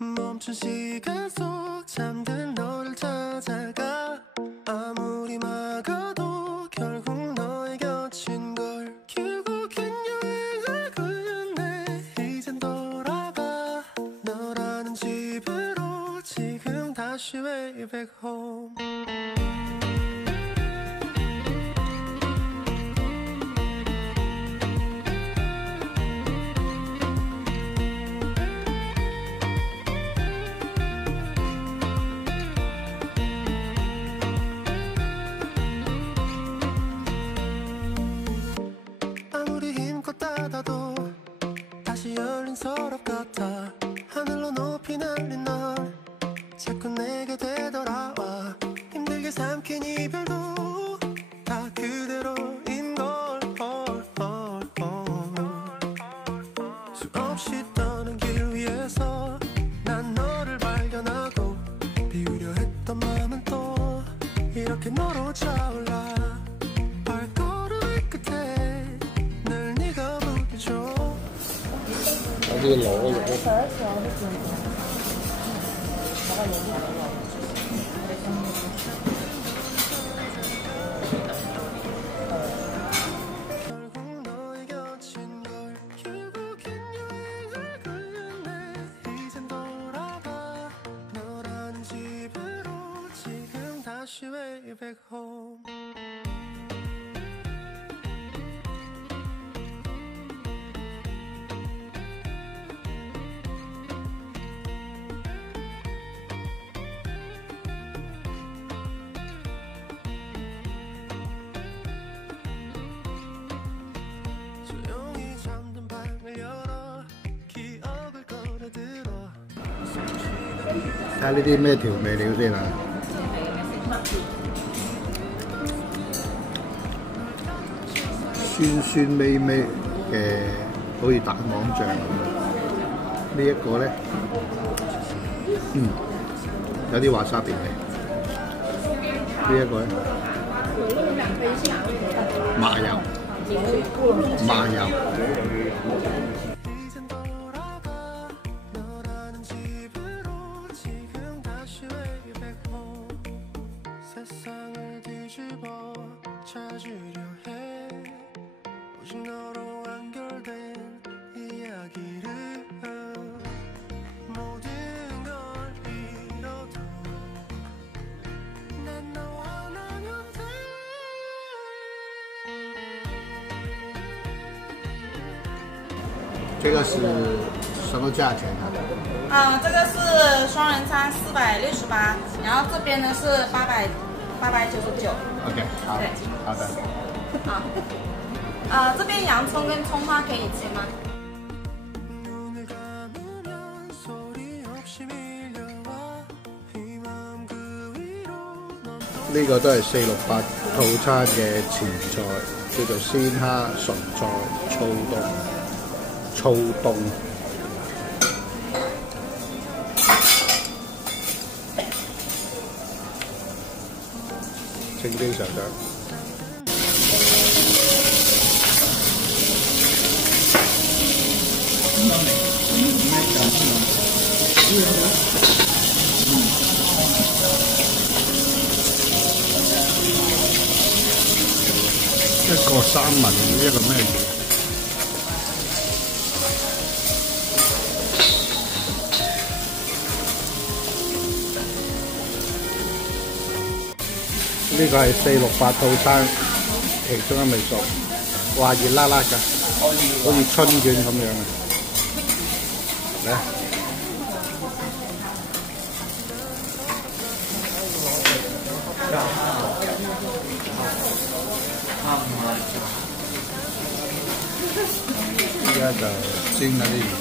멈춘 시간 속 잠든 너를 찾아가 아무리 막아도 결국 너의 곁인 걸 결국엔 여행을 끝내 이젠 돌아가 너라는 집으로 지금 다시 way back home 아무리 힘껏 닫아도 다시 열린 서랍 같아 하늘로 높이 날린 널 자꾸 내게 되돌아와 힘들게 삼킨 이별도 다 그대로인 걸 수없이 떠는 길 위에서 난 너를 발견하고 비우려 했던 마음은 또 이렇게 너로 차올라 발걸음의 끝에 늘 네가 보여줘 어디 넣어? 결국 너의 곁인 걸 결국엔 여행을 끝내 이젠 돌아가 너라는 집으로 지금 다시 way back home 조용히 잠든 방을 열어 기억을 꺼내들어 睇下呢啲咩調味料先啊！酸酸味味嘅，好似蛋黃醬咁樣。呢一個咧，有啲華沙便味。呢一個咧，麻油，麻油。 이젠 돌아가 너라는 집으로 지금 다시 way back home 세상을 뒤집어 찾으려 해 오직 너로 완결된 이야기를 모든 걸 잃어도 난 너와 나면 돼 這個是什麼價錢啊？这个是双人餐468，然后这边呢是899。OK， 好，对，好的。好。这边洋葱跟葱花可以切吗？ 눈을 감으면 소리 없이 밀려와 이 마음 그 위로 넌 또呢個都係468套餐嘅前菜，叫做鮮蝦純菜粗冬。清蒸上醬。一個三文魚，一個咩魚？呢個係468套餐其中一味餸，哇熱辣辣㗎，好似春卷咁樣啊！嚟。依家就煎嗰啲魚，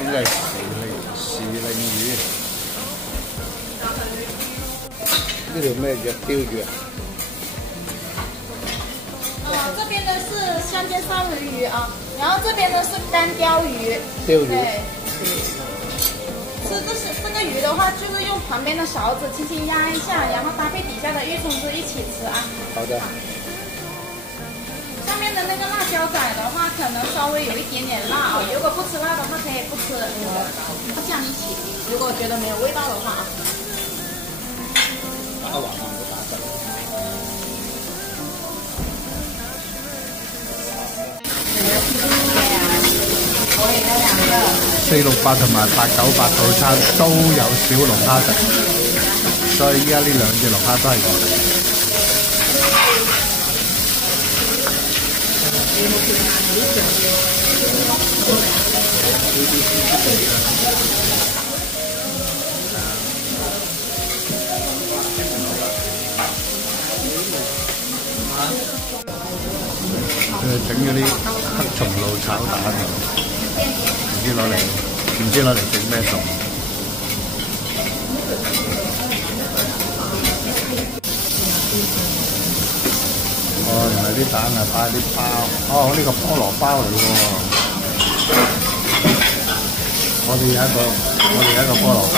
應該係時令魚。呢條咩魚？鯛魚啊？这边呢是香煎三文鱼啊，然后这边呢是干鲷鱼。鯛魚。对。吃这个鱼的话，就是用旁边的勺子轻轻压一下，然后搭配底下的玉葱汁一起吃啊。好的。上面的那个辣椒仔的话，可能稍微有一点点辣啊。如果不吃辣的话，可以不吃，不酱一起。如果觉得没有味道的话啊。打橫唔好打實。468同埋898套餐都有小龍蝦食，所以依家呢兩隻龍蝦都係我食。整嗰啲黑松露炒蛋，唔知攞嚟整咩餸。哦，原來啲蛋係擺啲包，哦，呢個菠蘿包嚟喎。我哋有一個菠蘿包。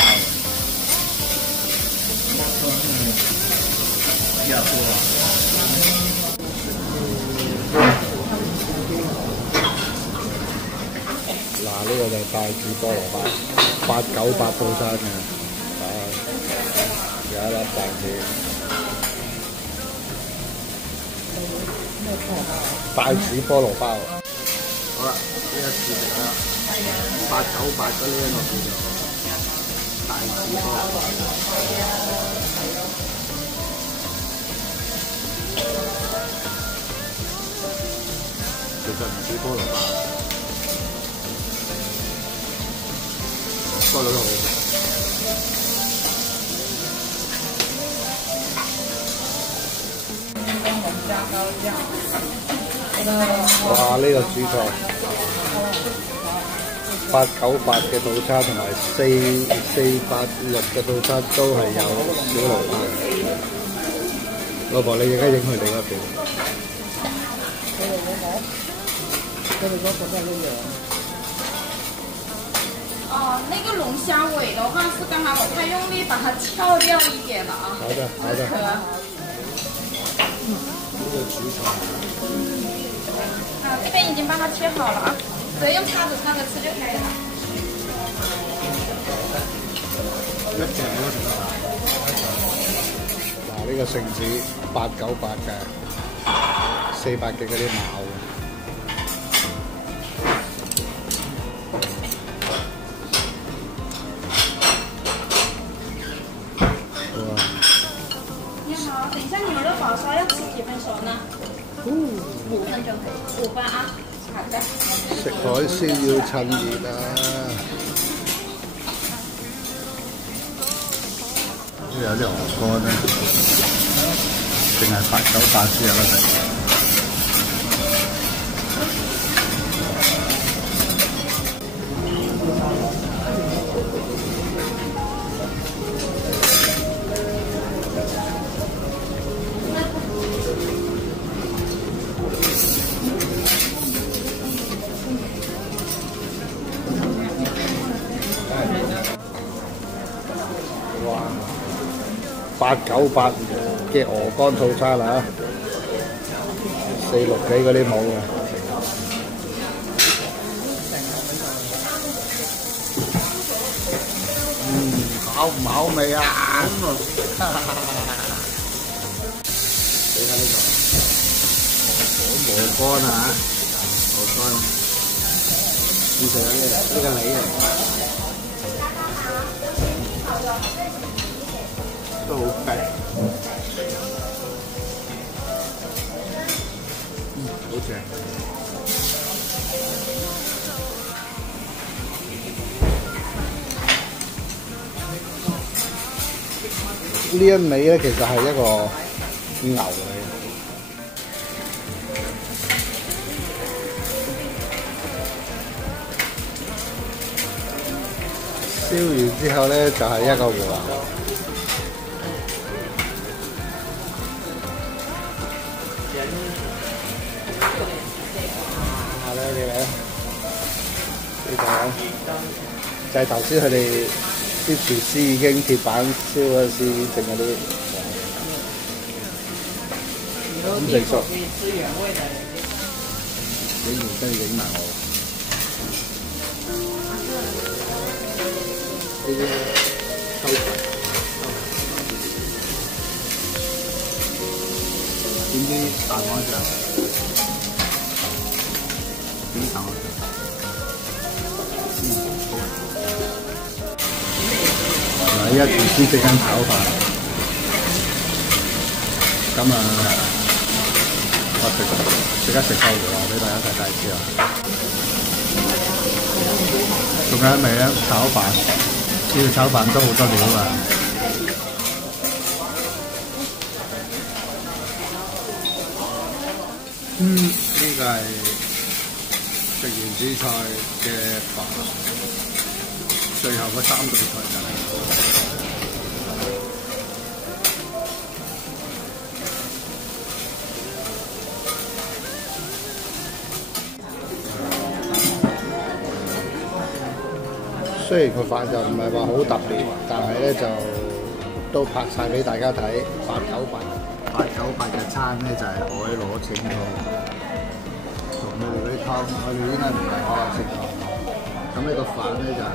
嗱，呢個就係帶子菠蘿包，898套餐嘅，有一粒帶子。帶子菠蘿包，好啦，呢一次食啦，898嗰呢一個叫做帶子菠蘿包。其實唔止菠蘿包，菠蘿都好食。哇！呢個主菜898嘅套餐同埋486嘅套餐都係有小龍蝦。老婆，你而家影佢哋嗰邊。哦，那个龙虾尾的话是刚才我太用力把它撬掉一点了啊。好的，好的。呢個主菜。啊，这边已经帮它切好了啊，直接用叉子插着吃就可以了。一隻我都食得晒。嗱，呢個聖子898嘅，400嘅嗰啲茅。你好，等一下牛肉宝烧要吃几分熟呢？5分就可以，5分啊。好的。食海鮮要趁熱啊！呢有啲鵝肝咧，淨係898先有得食。898嘅鵝肝套餐啊，460幾嗰啲冇嘅。好唔好味啊？睇下呢個鵝肝啊，鵝肝，你食下呢個梨嚟。都好雞，好正。呢一味咧，其實係一個牛嚟嘅。燒完之後咧，就係一個和牛。就係頭先佢哋啲廚師已經鐵板燒嗰陣時整嗰啲，咁成熟。竟然真係影埋我。呢啲收皮，點知彈我一陣，點彈我一陣？嗱，依家廚師即緊炒飯，咁啊，我即刻食個回來俾大家睇睇先啊！仲有一味咧炒飯，呢個炒飯都好多料啊！呢個係食完主菜嘅飯，最後嗰3道菜就係。雖然個飯就唔係話好特別，但係咧就都拍晒俾大家睇。898嘅餐咧就係海螺清湯，同佢哋嗰啲湯，我哋應該唔係海螺清湯。咁呢個飯咧就係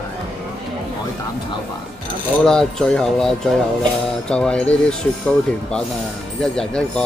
海膽炒飯。好啦，最後啦，就係呢啲雪糕甜品啊，一人一個。